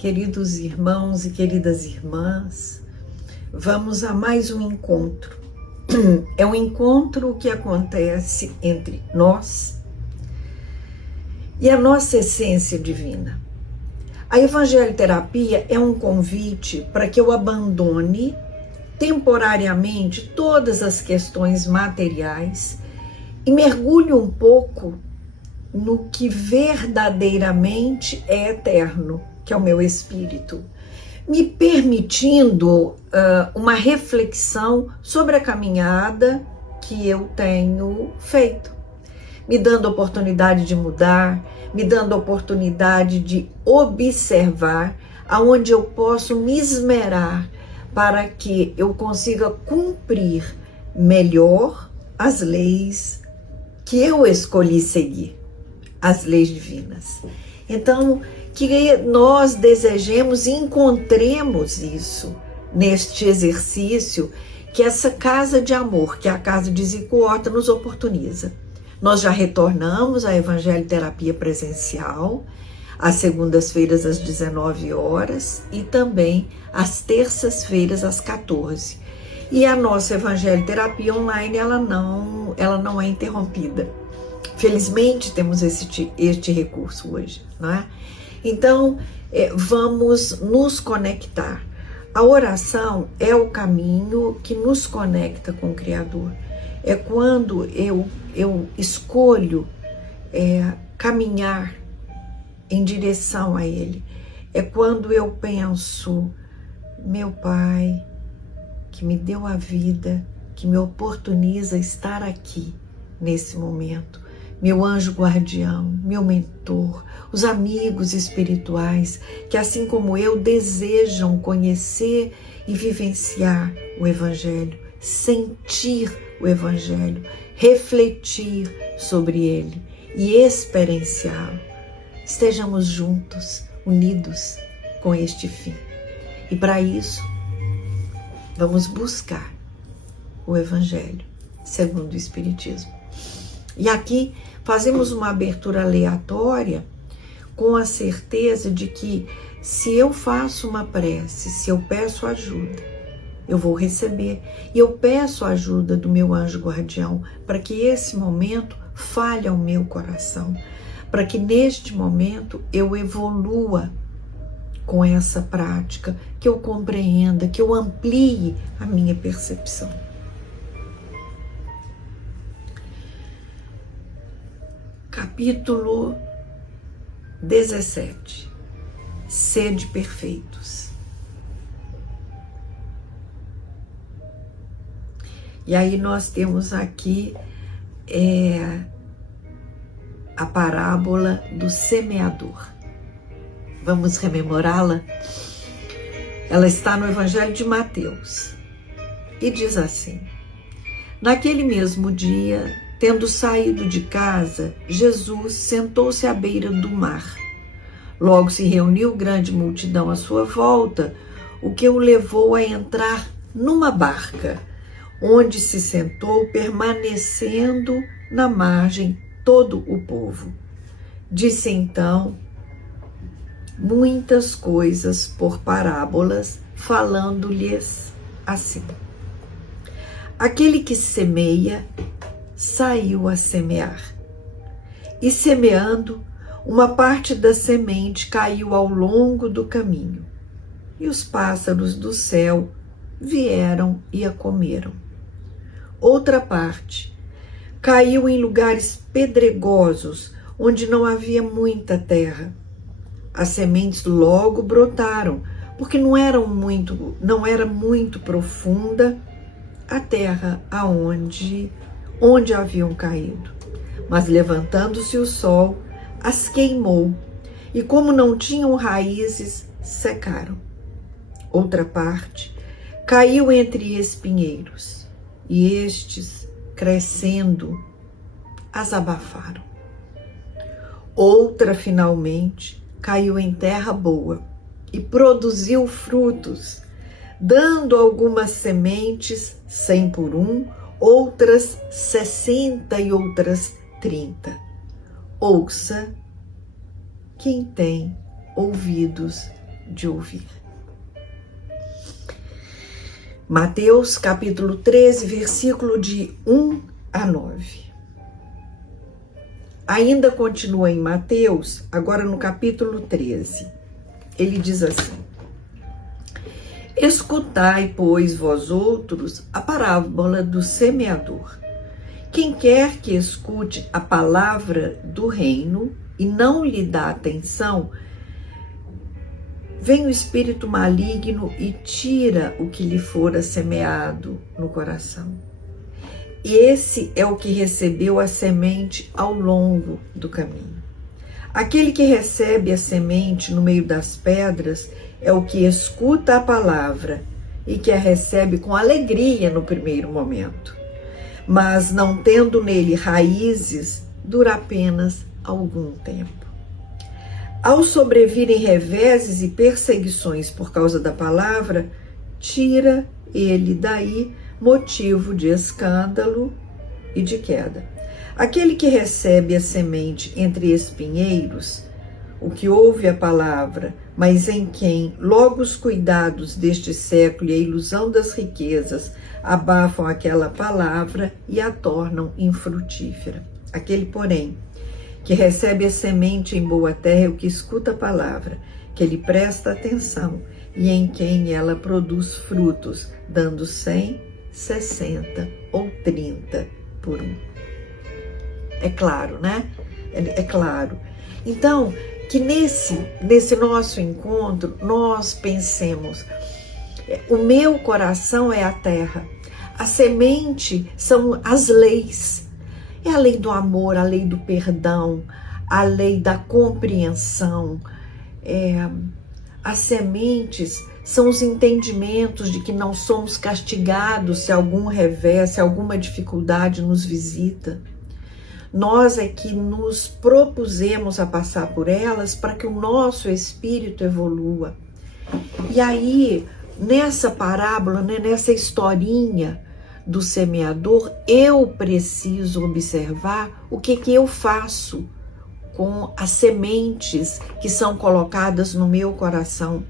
Queridos irmãos e queridas irmãs, vamos a mais um encontro. É um encontro que acontece entre nós e a nossa essência divina. A evangelioterapia é um convite para que eu abandone temporariamente todas as questões materiais e mergulhe um pouco no que verdadeiramente é eterno, que é o meu espírito, me permitindo uma reflexão sobre a caminhada que eu tenho feito, me dando a oportunidade de mudar, me dando a oportunidade de observar aonde eu posso me esmerar para que eu consiga cumprir melhor as leis que eu escolhi seguir, as leis divinas. Então, que nós desejemos e encontremos isso neste exercício que essa casa de amor, que é a casa de Zico Horta, nos oportuniza. Nós já retornamos à evangelioterapia presencial, às segundas-feiras às 19 horas e também às terças-feiras às 14. E a nossa evangelioterapia online, ela não é interrompida. Felizmente temos este recurso hoje, não é? Então, vamos nos conectar. A oração é o caminho que nos conecta com o Criador. É quando eu escolho caminhar em direção a Ele. É quando eu penso, meu Pai, que me deu a vida, que me oportuniza estar aqui nesse momento. Meu anjo guardião, meu mentor, os amigos espirituais que, assim como eu, desejam conhecer e vivenciar o Evangelho, sentir o Evangelho, refletir sobre ele e experienciá-lo. Estejamos juntos, unidos com este fim. E para isso, vamos buscar o Evangelho segundo o Espiritismo. E aqui fazemos uma abertura aleatória com a certeza de que se eu faço uma prece, se eu peço ajuda, eu vou receber. E eu peço a ajuda do meu anjo guardião para que esse momento fale ao meu coração, para que neste momento eu evolua com essa prática, que eu compreenda, que eu amplie a minha percepção. Capítulo 17. Sede perfeitos. E aí nós temos aqui a parábola do semeador. Vamos rememorá-la? Ela está no Evangelho de Mateus e diz assim: naquele mesmo dia, tendo saído de casa, Jesus sentou-se à beira do mar. Logo se reuniu grande multidão à sua volta, o que o levou a entrar numa barca, onde se sentou, permanecendo na margem todo o povo. Disse então muitas coisas por parábolas, falando-lhes assim: aquele que semeia saiu a semear. E semeando, uma parte da semente caiu ao longo do caminho, e os pássaros do céu vieram e a comeram. Outra parte caiu em lugares pedregosos, onde não havia muita terra. As sementes logo brotaram, porque não era muito profunda a terra onde haviam caído. Mas levantando-se o sol, as queimou, e como não tinham raízes, secaram. Outra parte caiu entre espinheiros, e estes, crescendo, as abafaram. Outra, finalmente, caiu em terra boa e produziu frutos, dando algumas sementes 100 por 1, outras 60 e outras 30. Ouça quem tem ouvidos de ouvir. Mateus capítulo 13, versículo de 1 a 9. Ainda continua em Mateus, agora no capítulo 13. Ele diz assim: escutai, pois, vós outros, a parábola do semeador. Quem quer que escute a palavra do reino e não lhe dá atenção, vem o espírito maligno e tira o que lhe fora semeado no coração. Esse é o que recebeu a semente ao longo do caminho. Aquele que recebe a semente no meio das pedras é o que escuta a palavra e que a recebe com alegria no primeiro momento, mas não tendo nele raízes, dura apenas algum tempo. Ao sobrevirem reveses e perseguições por causa da palavra, tira ele daí motivo de escândalo e de queda. Aquele que recebe a semente entre espinheiros, o que ouve a palavra, mas em quem logo os cuidados deste século e a ilusão das riquezas abafam aquela palavra e a tornam infrutífera. Aquele, porém, que recebe a semente em boa terra é o que escuta a palavra, que lhe presta atenção e em quem ela produz frutos, dando 100, 60 ou 30 por um. É claro, né? É claro. Então, que nesse nosso encontro, nós pensemos, o meu coração é a terra, a semente são as leis. É a lei do amor, a lei do perdão, a lei da compreensão. As sementes são os entendimentos de que não somos castigados se algum revés, se alguma dificuldade nos visita. Nós é que nos propusemos a passar por elas para que o nosso espírito evolua. E aí, nessa parábola, né, nessa historinha do semeador, eu preciso observar o que eu faço com as sementes que são colocadas no meu coração.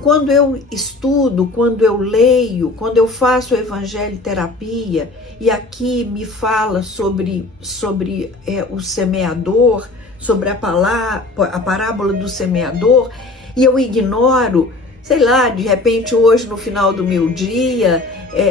Quando eu estudo, quando eu leio, quando eu faço evangelho terapia, e aqui me fala sobre o semeador, sobre a parábola do semeador, e eu ignoro, sei lá, de repente hoje no final do meu dia,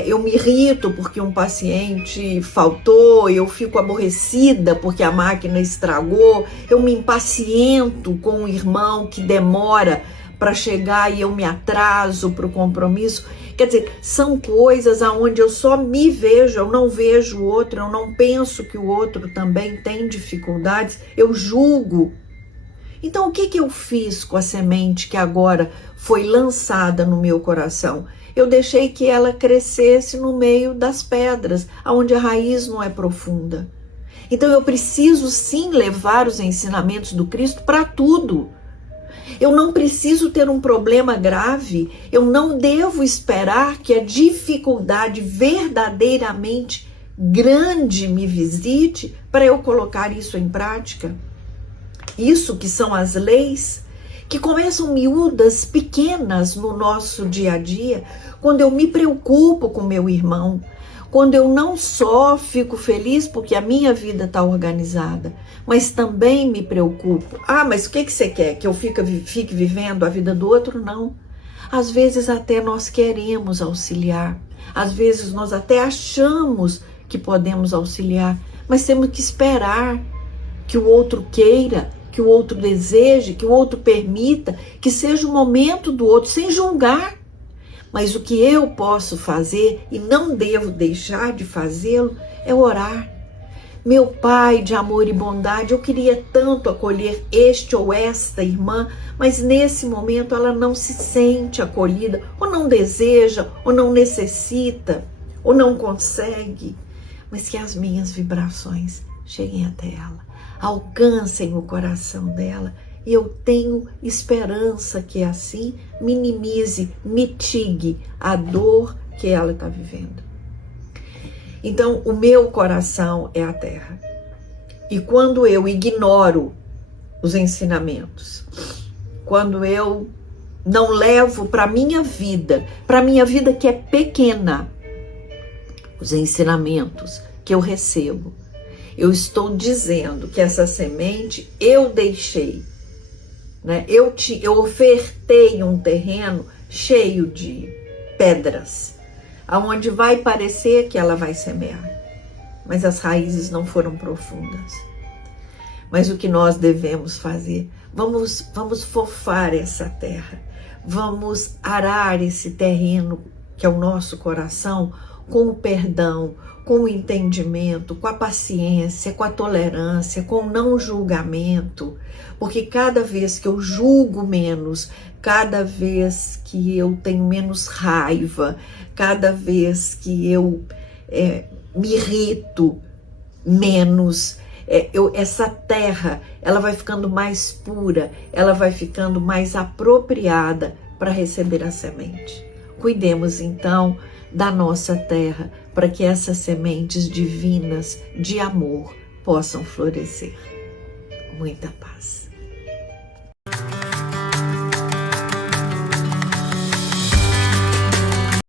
eu me irrito porque um paciente faltou, eu fico aborrecida porque a máquina estragou, eu me impaciento com um irmão que demora para chegar e eu me atraso para o compromisso. Quer dizer, são coisas aonde eu só me vejo, eu não vejo o outro, eu não penso que o outro também tem dificuldades, eu julgo. Então, o que eu fiz com a semente que agora foi lançada no meu coração? Eu deixei que ela crescesse no meio das pedras, onde a raiz não é profunda. Então, eu preciso sim levar os ensinamentos do Cristo para tudo. Eu não preciso ter um problema grave, eu não devo esperar que a dificuldade verdadeiramente grande me visite para eu colocar isso em prática. Isso que são as leis, que começam miúdas, pequenas no nosso dia a dia, quando eu me preocupo com meu irmão, quando eu não só fico feliz porque a minha vida está organizada, mas também me preocupo. Ah, mas o que você quer? Que eu fique vivendo a vida do outro? Não. Às vezes até nós queremos auxiliar, às vezes nós até achamos que podemos auxiliar, mas temos que esperar que o outro queira, que o outro deseje, que o outro permita, que seja o momento do outro, sem julgar. Mas o que eu posso fazer e não devo deixar de fazê-lo é orar. Meu Pai de amor e bondade, eu queria tanto acolher este ou esta irmã, mas nesse momento ela não se sente acolhida, ou não deseja, ou não necessita, ou não consegue. Mas que as minhas vibrações cheguem até ela, alcancem o coração dela, e eu tenho esperança que assim minimize, mitigue a dor que ela está vivendo. Então, o meu coração é a terra. E quando eu ignoro os ensinamentos, quando eu não levo para minha vida que é pequena, os ensinamentos que eu recebo. Eu estou dizendo que essa semente eu deixei, né? Eu ofertei um terreno cheio de pedras, aonde vai parecer que ela vai semear, mas as raízes não foram profundas. Mas o que nós devemos fazer? Vamos fofar essa terra, vamos arar esse terreno que é o nosso coração com o perdão, com o entendimento, com a paciência, com a tolerância, com o não julgamento, porque cada vez que eu julgo menos, cada vez que eu tenho menos raiva, cada vez que eu me irrito menos, essa terra ela vai ficando mais pura, ela vai ficando mais apropriada para receber a semente. Cuidemos então da nossa terra para que essas sementes divinas de amor possam florescer. Muita paz.